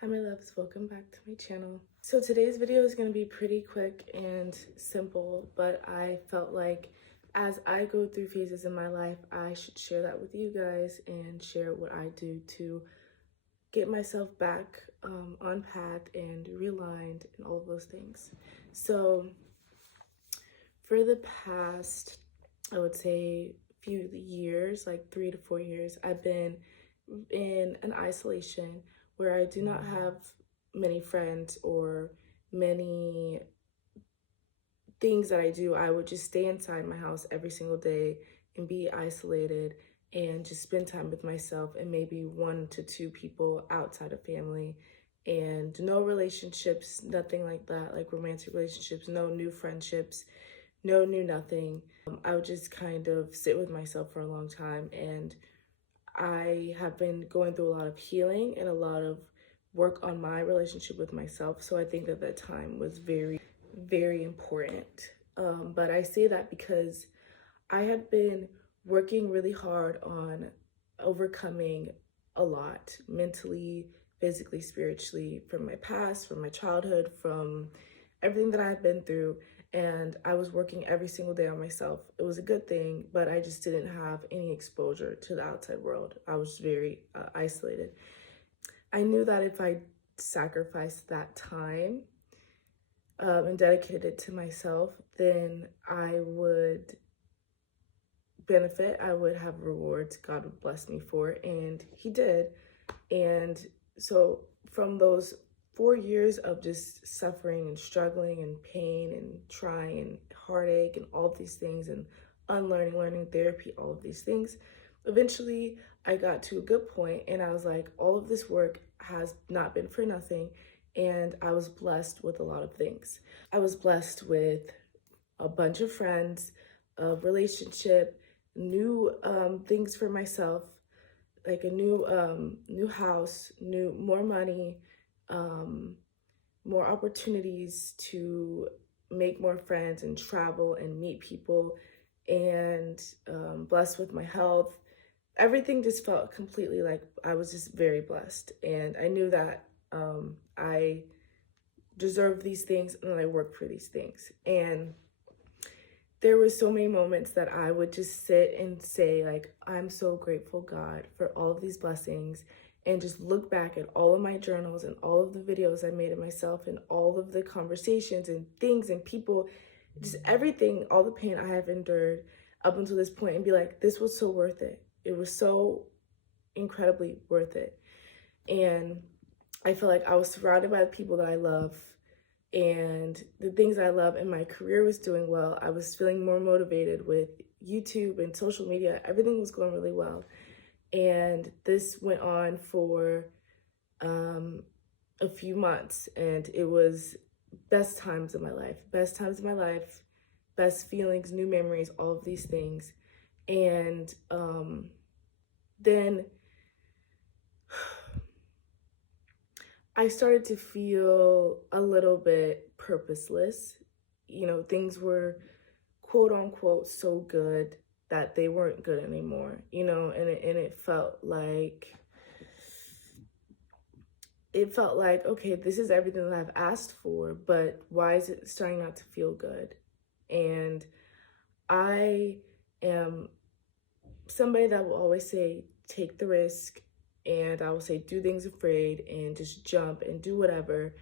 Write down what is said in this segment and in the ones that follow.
Hi my loves, welcome back to my channel. So today's video is going to be pretty quick and simple, but I felt like as I go through phases in my life, I should share that with you guys and share what I do to get myself back on path and realigned and all of those things. So for the past, I would say few years, like 3 to 4 years, I've been in an isolation where I do not have many friends or many things that I do. I would just stay inside my house every single day and be isolated and just spend time with myself and maybe 1 to 2 people outside of family, and no relationships, nothing like that, like romantic relationships, no new friendships, no new nothing. I would just kind of sit with myself for a long time, and I have been going through a lot of healing and a lot of work on my relationship with myself. So I think that that time was very, very important. But I say that because I had been working really hard on overcoming a lot mentally, physically, spiritually, from my past, from my childhood, from everything that I had been through. And I was working every single day on myself. It was a good thing, but I just didn't have any exposure to the outside world. I was very isolated. I knew that if I sacrificed that time and dedicated it to myself, then I would benefit, I would have rewards God would bless me for, and He did. And so from those 4 years of just suffering and struggling and pain and trying and heartache and all of these things and unlearning, learning, therapy, all of these things, eventually I got to a good point and I was like, all of this work has not been for nothing. And I was blessed with a lot of things. I was blessed with a bunch of friends, a relationship, new things for myself, like a new house, more money, more opportunities to make more friends and travel and meet people, and blessed with my health. Everything just felt completely like I was just very blessed, and I knew that I deserved these things and I worked for these things. And there were so many moments that I would just sit and say, like, I'm so grateful, God, for all of these blessings, and just look back at all of my journals and all of the videos I made of myself and all of the conversations and things and people, just everything, all the pain I have endured up until this point, and be like, this was so worth it. It was so incredibly worth it. And I feel like I was surrounded by the people that I love, and the things I love, and my career was doing well. I was feeling more motivated with YouTube and social media. Everything was going really well. And this went on for a few months, and it was best times of my life, best feelings, new memories, all of these things. And then I started to feel a little bit purposeless. You know, things were quote unquote so good that they weren't good anymore, you know, and it felt like, okay, this is everything that I've asked for, but why is it starting not to feel good? And I am somebody that will always say, take the risk, and I will say, do things afraid and just jump and do whatever.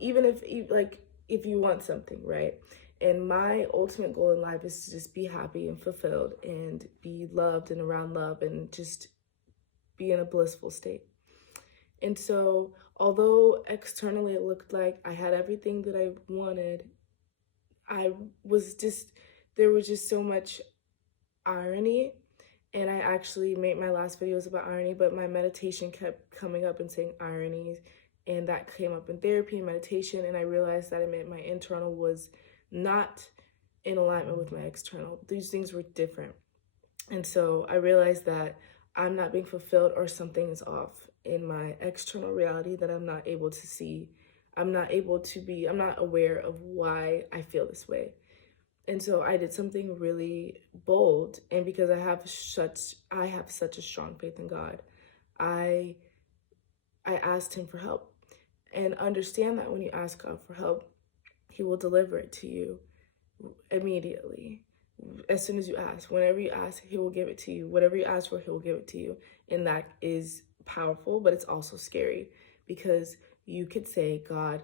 Even if you want something, right? And my ultimate goal in life is to just be happy and fulfilled and be loved and around love and just be in a blissful state. And so, although externally it looked like I had everything that I wanted, I was just, there was just so much irony. And I actually made my last videos about irony, but my meditation kept coming up and saying ironies, and that came up in therapy and meditation, and I realized that it meant my internal was not in alignment with my external. These things were different. And so I realized that I'm not being fulfilled, or something is off in my external reality that I'm not able to see. I'm not aware of why I feel this way. And so I did something really bold, and because I have such a strong faith in God, I asked Him for help. And understand that when you ask God for help, He will deliver it to you immediately. As soon as you ask, whenever you ask, He will give it to you. Whatever you ask for, He will give it to you. And that is powerful, but it's also scary, because you could say, God,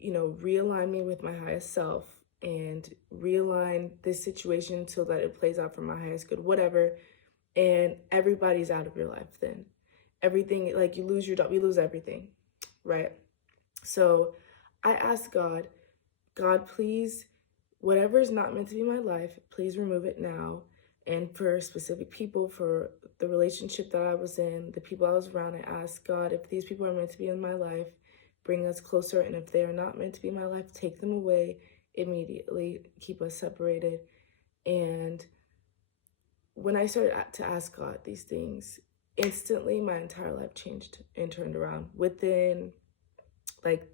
realign me with my highest self and realign this situation so that it plays out for my highest good, whatever. And everybody's out of your life then. Everything, like, you lose your job, you lose everything, right? So I asked God, please, whatever is not meant to be my life, please remove it now. And for specific people, for the relationship that I was in, the people I was around, I asked God, if these people are meant to be in my life, bring us closer. And if they are not meant to be in my life, take them away immediately, keep us separated. And when I started to ask God these things, instantly my entire life changed and turned around within like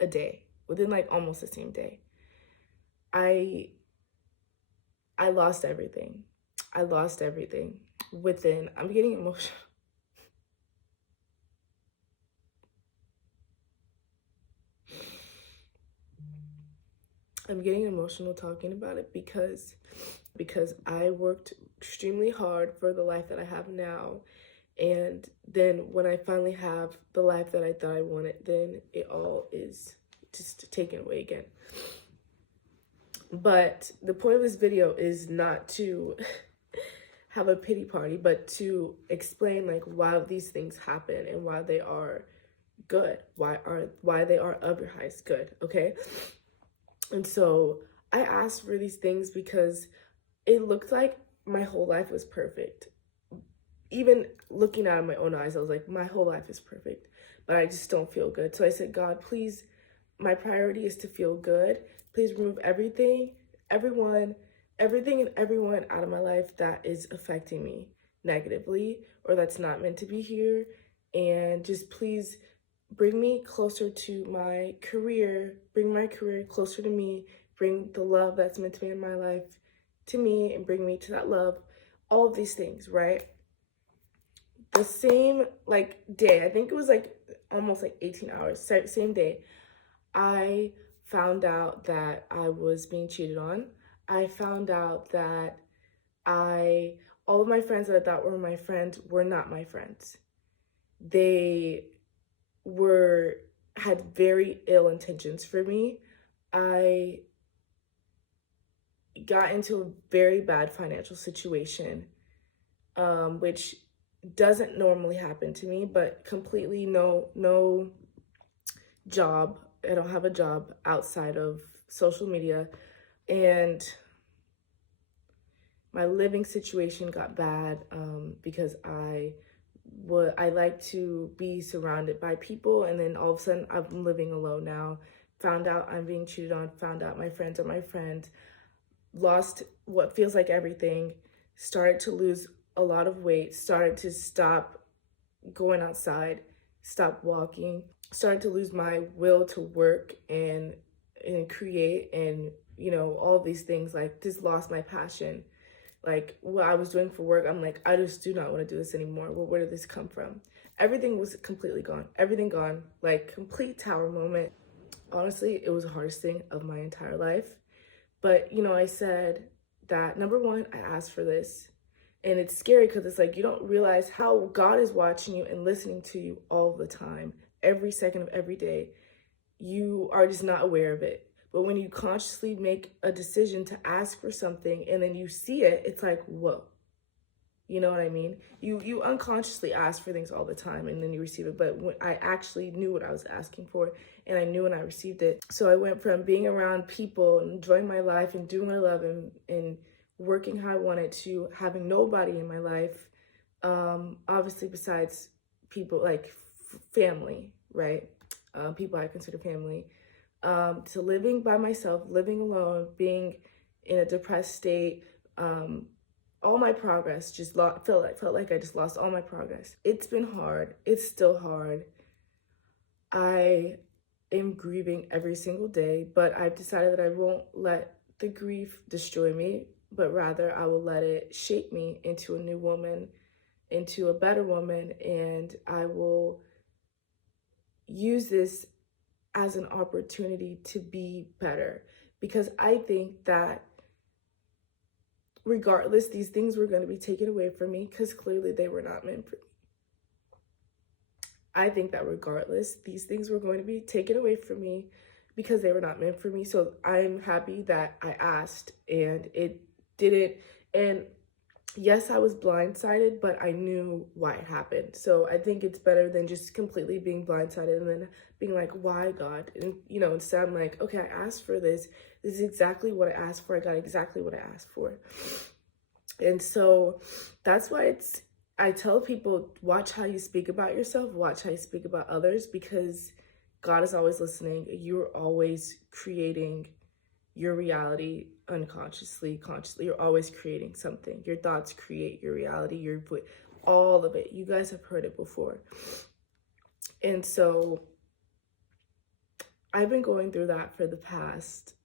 a day, within like almost the same day. I lost everything. I'm getting emotional. I'm getting emotional talking about it because I worked extremely hard for the life that I have now. And then when I finally have the life that I thought I wanted, then it all is just taken away again. But the point of this video is not to have a pity party, but to explain like why these things happen and why they are good, why they are of your highest good, okay? And so I asked for these things because it looked like my whole life was perfect. Even looking out of my own eyes, I was like, my whole life is perfect, but I just don't feel good. So I said, God, please, my priority is to feel good. Please remove everything and everyone out of my life that is affecting me negatively or that's not meant to be here. And just please bring me closer to my career, bring my career closer to me, bring the love that's meant to be in my life to me and bring me to that love, all of these things, right? The same like day, I think it was like almost like 18 hours, same day, I found out that I was being cheated on. I found out that all of my friends that I thought were my friends were not my friends. They had very ill intentions for me. I got into a very bad financial situation, which doesn't normally happen to me, but completely no job. I don't have a job outside of social media, and my living situation got bad because I like to be surrounded by people, and then all of a sudden I'm living alone now. Found out I'm being cheated on, found out my friends are my friends, lost what feels like everything, started to lose a lot of weight, started to stop going outside, stop walking, started to lose my will to work and create and, all of these things, like just lost my passion. Like what I was doing for work, I'm like, I just do not want to do this anymore. Well, where did this come from? Everything was completely gone. Everything gone, like complete tower moment. Honestly, it was the hardest thing of my entire life. But, I said that, number one, I asked for this. And it's scary because it's like you don't realize how God is watching you and listening to you all the time, every second of every day. You are just not aware of it. But when you consciously make a decision to ask for something and then you see it, it's like, whoa. You know what I mean? You unconsciously ask for things all the time and then you receive it. But when I actually knew what I was asking for and I knew when I received it. So I went from being around people and enjoying my life and doing what I love and working how I wanted to having nobody in my life, obviously besides people like family, right? People I consider family, to living by myself, living alone, being in a depressed state. All my progress just felt like I just lost all my progress. It's been hard. It's still hard. I am grieving every single day, but I've decided that I won't let the grief destroy me, but rather I will let it shape me into a new woman, into a better woman, and I will, use this as an opportunity to be better, because I think that regardless, these things were going to be taken away from me because clearly they were not meant for me. I think that regardless, these things were going to be taken away from me because they were not meant for me. So I'm happy that I asked and it didn't. And yes, I was blindsided, but I knew why it happened. So I think it's better than just completely being blindsided and then being like, why, God? And, instead I'm like, okay, I asked for this. This is exactly what I asked for. I got exactly what I asked for. And so that's why I tell people, watch how you speak about yourself, watch how you speak about others, because God is always listening. You're always creating your reality unconsciously, consciously. You're always creating something. Your thoughts create your reality, all of it. You guys have heard it before. And so I've been going through that for the past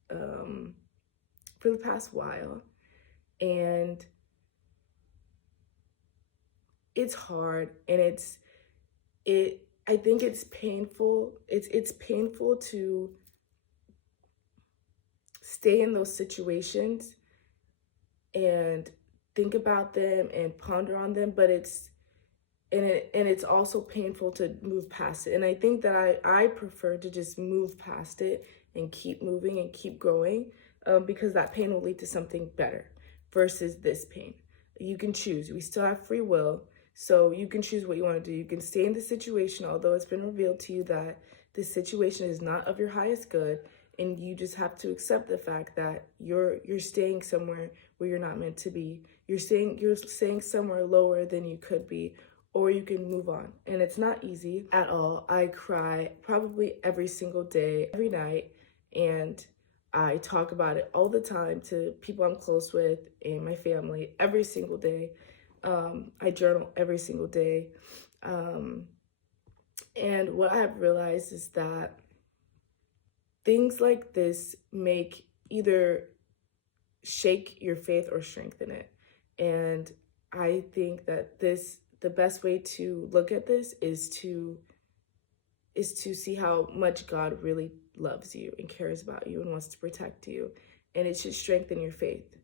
while. And it's hard, and I think it's painful. It's painful to stay in those situations and think about them and ponder on them, but it's also painful to move past it. And I think that I prefer to just move past it and keep moving and keep growing, because that pain will lead to something better versus this pain. You can choose. We still have free will. So you can choose what you want to do. You can stay in the situation, although it's been revealed to you that this situation is not of your highest good, and you just have to accept the fact that you're staying somewhere where you're not meant to be. You're staying somewhere lower than you could be, or you can move on. And it's not easy at all. I cry probably every single day, every night, and I talk about it all the time to people I'm close with and my family every single day. I journal every single day. And what I have realized is that things like this make either shake your faith or strengthen it. And I think that the best way to look at this is to see how much God really loves you and cares about you and wants to protect you. And it should strengthen your faith.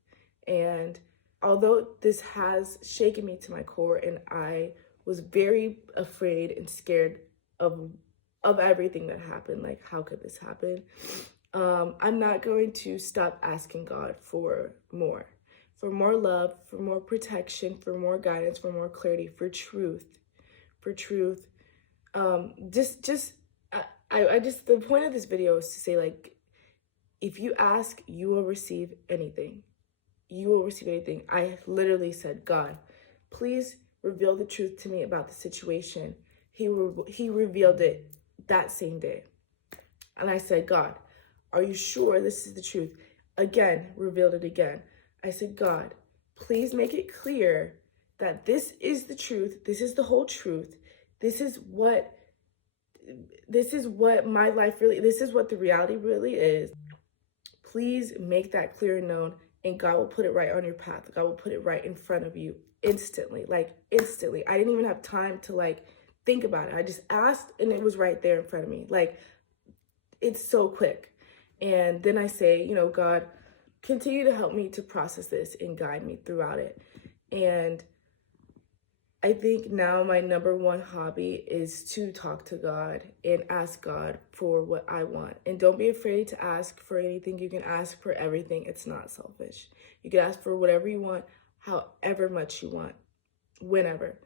And although this has shaken me to my core, and I was very afraid and scared of everything that happened, like, how could this happen? I'm not going to stop asking God for more love, for more protection, for more guidance, for more clarity, for truth. The point of this video is to say, like, if you ask, you will receive anything. You will receive anything. I literally said, God, please reveal the truth to me about the situation. He revealed it that same day. And I said, God, are you sure this is the truth? Again, revealed it again. I said, God, please make it clear that this is the truth. This is the whole truth. This is what my life really, this is what the reality really is. Please make that clear and known, and God will put it right on your path. God will put it right in front of you instantly, like instantly. I didn't even have time to think about it. I just asked and it was right there in front of me. Like, it's so quick. And then I say, God, continue to help me to process this and guide me throughout it. And I think now my number one hobby is to talk to God and ask God for what I want. And don't be afraid to ask for anything. You can ask for everything. It's not selfish. You can ask for whatever you want, however much you want, whenever.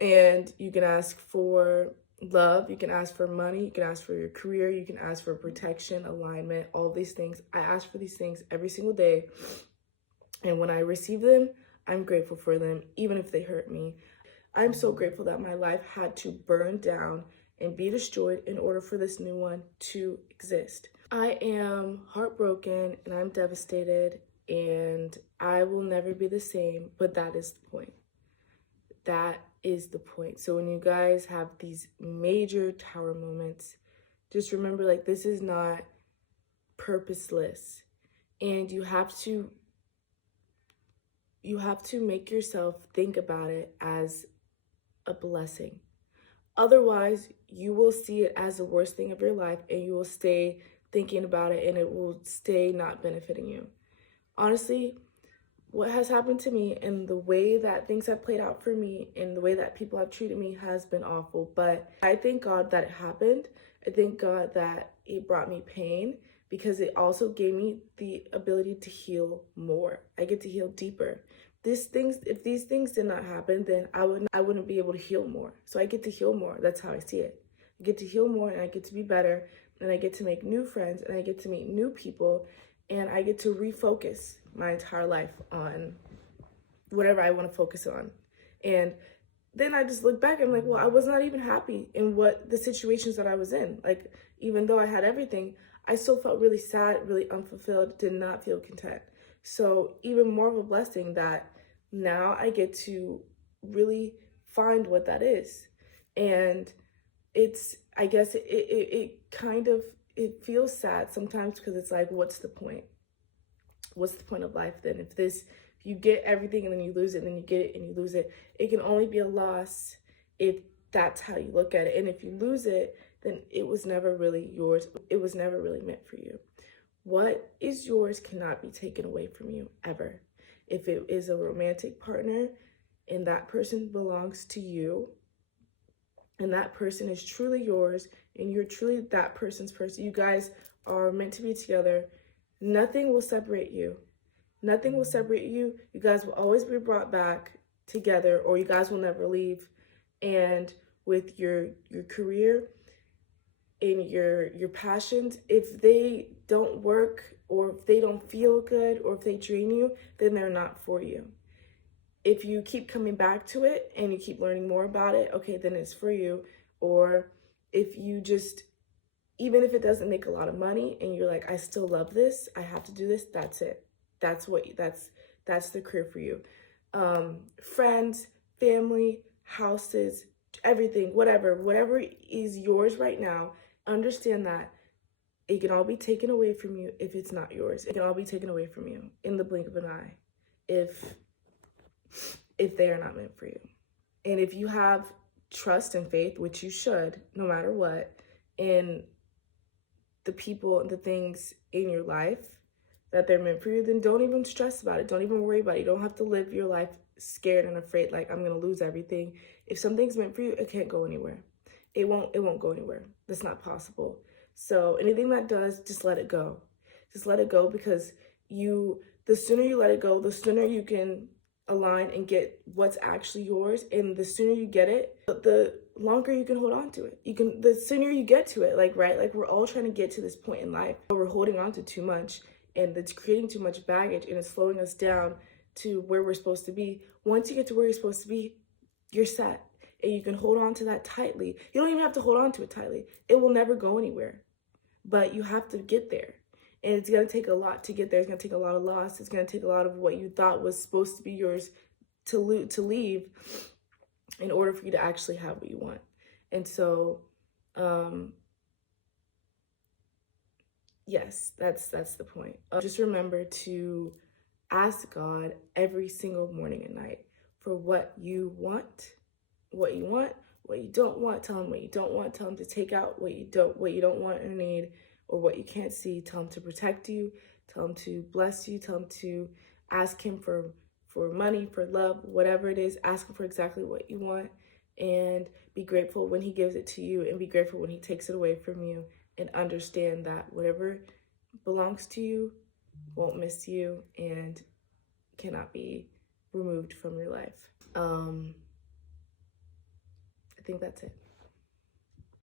And you can ask for love. You can ask for money. You can ask for your career. You can ask for protection, alignment, all these things. I ask for these things every single day. And when I receive them, I'm grateful for them, even if they hurt me. I'm so grateful that my life had to burn down and be destroyed in order for this new one to exist. I am heartbroken and I'm devastated, and I will never be the same, but that is the point. That is the point. So when you guys have these major tower moments, just remember, this is not purposeless, and you have to make yourself think about it as a blessing. Otherwise, you will see it as the worst thing of your life and you will stay thinking about it and it will stay not benefiting you. Honestly, what has happened to me and the way that things have played out for me and the way that people have treated me has been awful. But I thank God that it happened. I thank God that it brought me pain because it also gave me the ability to heal more. I get to heal deeper. If these things did not happen, then I wouldn't be able to heal more. So I get to heal more. That's how I see it. I get to heal more and I get to be better and I get to make new friends and I get to meet new people and I get to refocus my entire life on whatever I want to focus on. And then I just look back and I'm like, well, I was not even happy in what the situations that I was in. Like, even though I had everything, I still felt really sad, really unfulfilled, did not feel content. So even more of a blessing that now I get to really find what that is. And I guess it kind of, it feels sad sometimes because it's like, what's the point? What's the point of life then? If you get everything and then you lose it, and then you get it and you lose it, it can only be a loss if that's how you look at it. And if you lose it, then it was never really yours. It was never really meant for you. What is yours cannot be taken away from you ever. If it is a romantic partner and that person belongs to you and that person is truly yours and you're truly that person's person, you guys are meant to be together, nothing will separate you. Nothing will separate you. You guys will always be brought back together, or you guys will never leave. And with your career and your passions, if they don't work or if they don't feel good or if they drain you, then they're not for you. If you keep coming back to it and you keep learning more about it, okay, then it's for you. Or if you just, even if it doesn't make a lot of money and you're like, I still love this, I have to do this, that's it. That's the career for you. Friends, family, houses, everything, whatever is yours right now, understand that it can all be taken away from you if it's not yours. It can all be taken away from you in the blink of an eye if they are not meant for you. And if you have trust and faith, which you should, no matter what, in the people and the things in your life that they're meant for you, then don't even stress about it. Don't even worry about it. You don't have to live your life scared and afraid like I'm gonna lose everything. If something's meant for you, it can't go anywhere. It won't go anywhere. That's not possible. So anything that does, just let it go. Just let it go, because the sooner you let it go, the sooner you can align and get what's actually yours. And the sooner you get it, the longer you can hold on to it. The sooner you get to it, like we're all trying to get to this point in life, but we're holding on to too much and it's creating too much baggage and it's slowing us down to where we're supposed to be. Once you get to where you're supposed to be, you're set and you can hold on to that tightly. You don't even have to hold on to it tightly. It will never go anywhere, but you have to get there. And it's going to take a lot to get there. It's going to take a lot of loss. It's going to take a lot of what you thought was supposed to be yours to leave in order for you to actually have what you want. And so, yes, that's the point. Just remember to ask God every single morning and night for what you want, what you don't want. Tell him what you don't want. Tell him to take out what you don't want or need, or what you can't see. Tell him to protect you. Tell him to bless you. Tell him to ask him for money, for love, whatever it is. Ask him for exactly what you want, and be grateful when he gives it to you, and be grateful when he takes it away from you, and understand that whatever belongs to you won't miss you and cannot be removed from your life. I think that's it.